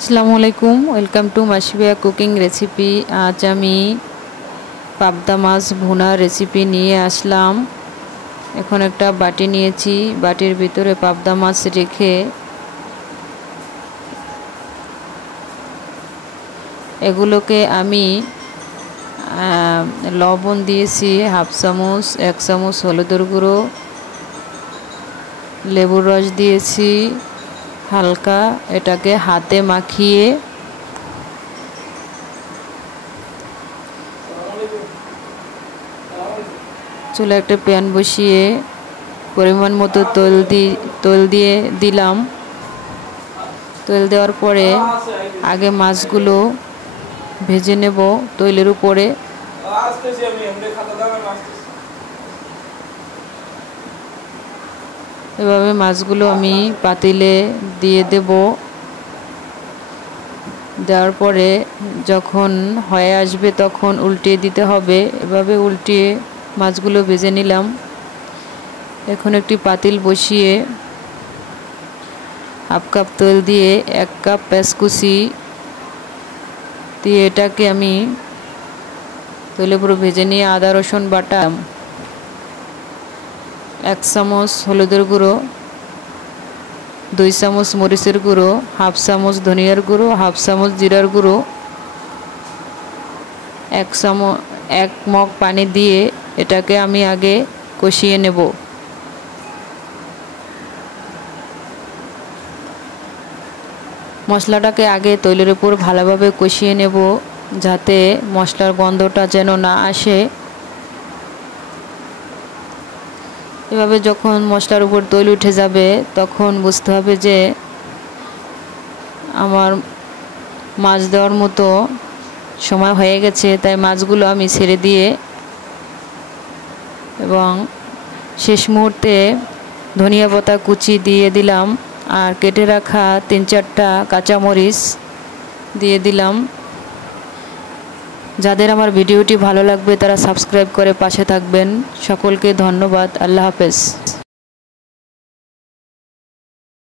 আসসালামু আলাইকুম, welcome to মাসিবিয়া cooking recipe. আজ আমি পাবদা মাছ ভুনা রেসিপি নিয়ে আসলাম। এখন একটা বাটি নিয়েছি, বাটির ভিতরে পাবদা মাছ রেখে এগুলোকে আমি লবণ দিয়েছি হাফ চামচ, 1 চামচ হলুদের গুঁড়ো, লেবুর রস দিয়েছি হালকা। এটাকে হাতে মাখিয়ে চুলে একটা প্যান বসিয়ে পরিমাণ মতো তেল দিয়ে দিলাম। তেল দেওয়ার পরে আগে মাছগুলো ভেজে নেব তেলের উপরে। এভাবে মাছগুলো আমি পাতিলে দিয়ে দেব। দেওয়ার পরে যখন হয়ে আসবে তখন উল্টিয়ে দিতে হবে। এভাবে উল্টিয়ে মাছগুলো ভেজে নিলাম। এখন একটি পাতিল বসিয়ে হাফ কাপ তেল দিয়ে 1 কাপ পেঁয়াজ কুচি দিয়ে এটাকে আমি তেলের উপরে ভেজে নিয়ে আদা রসুন বাটা, 1 চামচ হলুদের গুঁড়ো, 2 চামচ মরিচের গুঁড়ো, হাফ চামচ ধনিয়ার গুঁড়ো, হাফ চামচ জিরার গুঁড়ো, 1 মগ পানি দিয়ে এটাকে আমি আগে কষিয়ে নেব। মশলাটাকে আগে তেলের উপর ভালোভাবে কষিয়ে নেব, যাতে মশলার গন্ধটা যেন না আসে। এভাবে যখন মশলার উপর তেল উঠে যাবে তখন বুঝতে হবে যে আমার মাছ দেওয়ার মতো সময় হয়ে গেছে। তাই মাছগুলো আমি ছেড়ে দিয়ে এবং শেষ মুহূর্তে ধনিয়া পাতা কুচি দিয়ে দিলাম আর কেটে রাখা 3-4টা কাঁচামরিচ দিয়ে দিলাম। যাদের আমার ভিডিওটি ভালো লাগবে তারা সাবস্ক্রাইব করে পাশে থাকবেন। সকলকে ধন্যবাদ। আল্লাহ হাফেজ।